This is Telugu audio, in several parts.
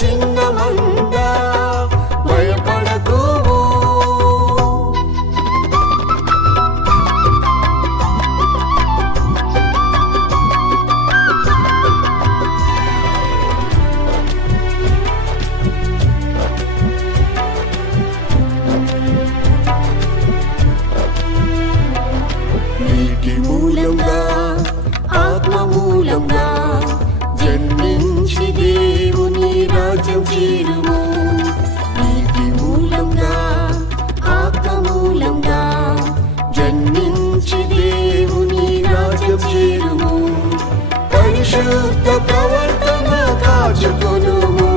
చిన్న మంద భయపడకుము. నీటి మూలంగా ఆత్మ మూలంగా జన్మించి దేవుని రాజ్యం చేరుము. నీటి మూలంగా ఆత్మ మూలంగా జన్మించి దేవుని రాజ్యం చేరుము. పరిశుద్ధ ప్రవర్తన కాచుకొనుము.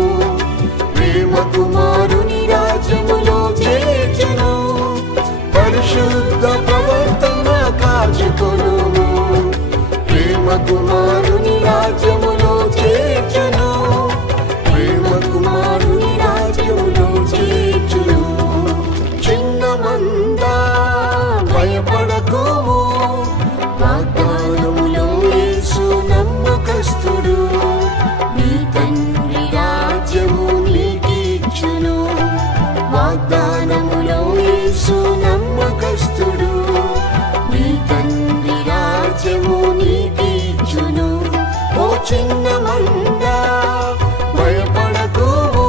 ప్రేమ కుమారుని రాజ్యములో చేర్చును. పరిశుద్ధ ప్రవర్తన కాచుకొనుము. ప్రేమ కుమారుని రాజ్యములో చేర్చును. ప్రేమ కుమారుని రాజ్యములో చేర్చును. చిన్న మంద భయపడకుము. వాగ్దానములో యేసు నమ్మకస్తుడు. నీ తండ్రి రాజ్యము నీకిచ్చును. వాగ్దానములో యేసు నమ్మకస్తుడు. నీ తండ్రి రాజ్యము నీకిచ్చును. ఓ చిన్న మంద భయపడకుము.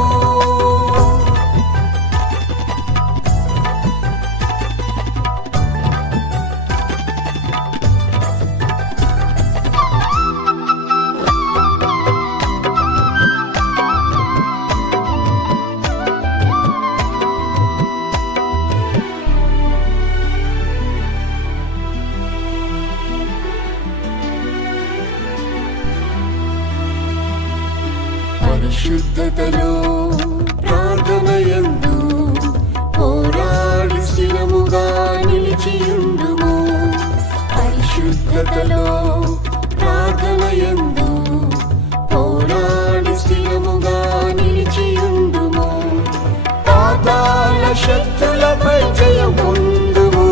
పరిశుద్ధతలో ప్రార్థనయందు పోరాడి స్థిరముగా నిలిచియుండుము. పరిశుద్ధతలో ప్రార్థనయందు పోరాడి స్థిరముగా నిలిచియుండుము. పాతాళ శక్తులపై జయముందుము.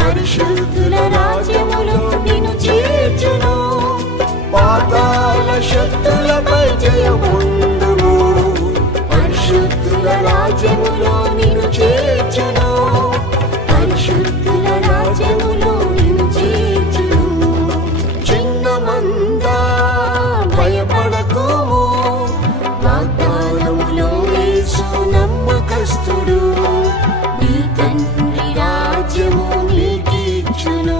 పరిశుద్ధుల రాజ్యములో నిన్ను చేర్చును. పాతాళ శక్తులపై జయముందుము. పరిశుద్ధుల రాజ్యములో నిన్ను చేర్చును. పరిశుద్ధుల రాజ్యములో నిన్ను చేర్చును. చిన్న మంద భయపడకుము. వాగ్దానములో యేసు నమ్మకస్తుడు. నీ తండ్రి రాజ్యము నీకిచ్చును.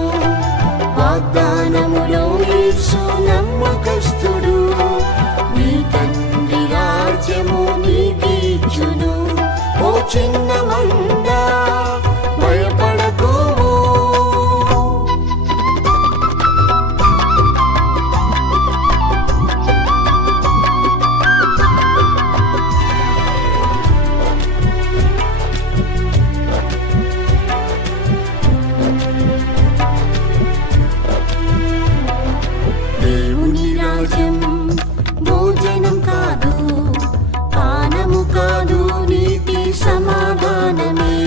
వాగ్దానములో యేసు నమ్మకస్తుడు. నీ తండ్రి రాజ్యము నీకిచ్చును. ఓ చిన్న మంద భయపడకుము. దేవుని రాజ్యం భోజనం కాదు, పానము కాదు, నీతి సమాధానమే.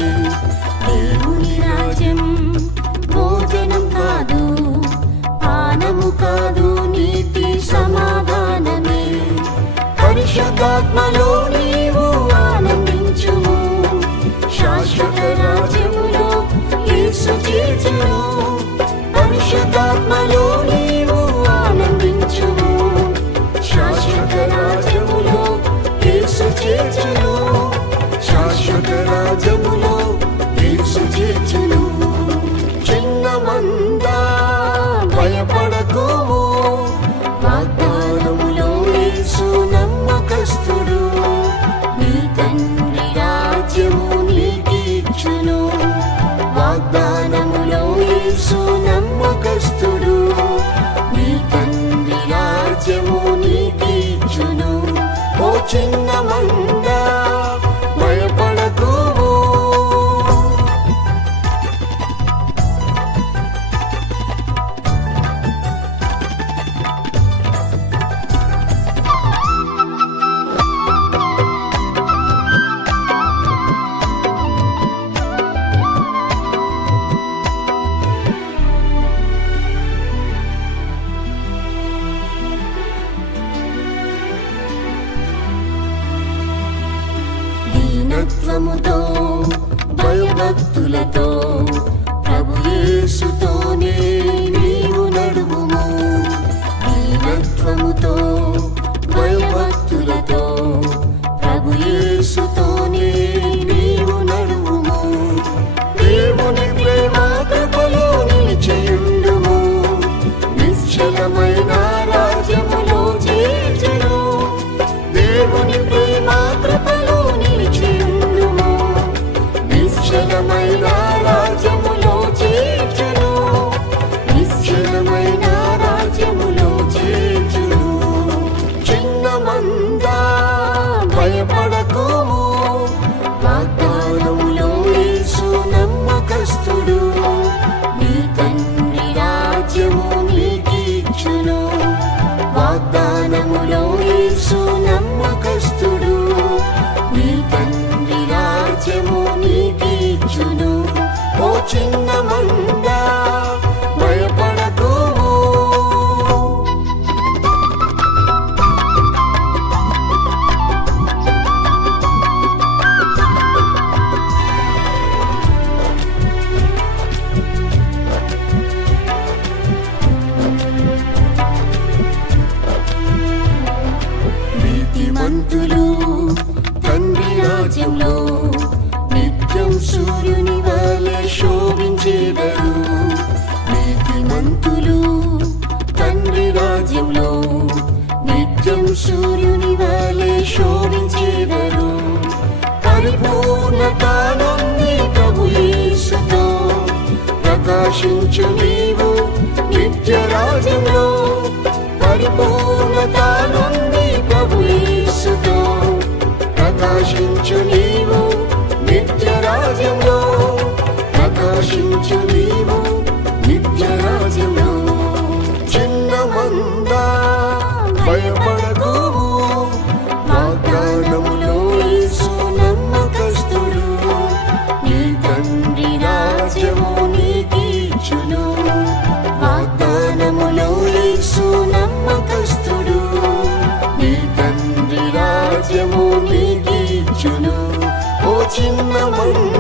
దేవుని రాజ్యం భోజనం కాదు, పానము కాదు, నీతి సమాధానమే. పరిశుద్ధాత్మలో నీవు ఆనందించుము. శాశ్వత రాజ్యములో యేసు చేర్చును. పరిశుద్ధాత్మలో నీవు ఆనందించుము. శాశ్వత రాజ్యములో యేసు చేర్చును. శాశ్వత రాజ్యములో యేసు చేర్చును. చిన్న మంద భయపడకుము. వాగ్దానములో యేసు నమ్మకస్తుడు. నీ తండ్రి రాజ్యము నీకిచ్చును. వాగ్దానములో యేసు నమ్మకస్తుడు. నీ తండ్రి రాజ్యము నీకిచ్చును. ఓ చిన్న మంద భయపడకుము. జీవించేదరు. నీతిమంతులు తండ్రి రాజ్యంలో నిత్యం సూర్యుని వలె శోభించేదరు. పరిపూర్ణత నుండి ప్రభు యేసుతో ప్రకాశించు నీవు నిత్య రాజ్యంలో. పరిపూర్ణత నుండి ప్రభు యేసుతో ప్రకాశించు నీవు నిత్య రాజ్యంలో. ప్రకాశించు నీవు నిత్య రాజ్యంలో. చిన్న మంద భయపడకు, వాగ్దానములో యేసు నమ్మకస్తుడు. నీ తండ్రి రాజ్యము నీకిచ్చును. వాగ్దానములో యేసు నమ్మకస్తుడు. నీ తండ్రి రాజ్యము నీకిచ్చును. ఓ చిన్న మంద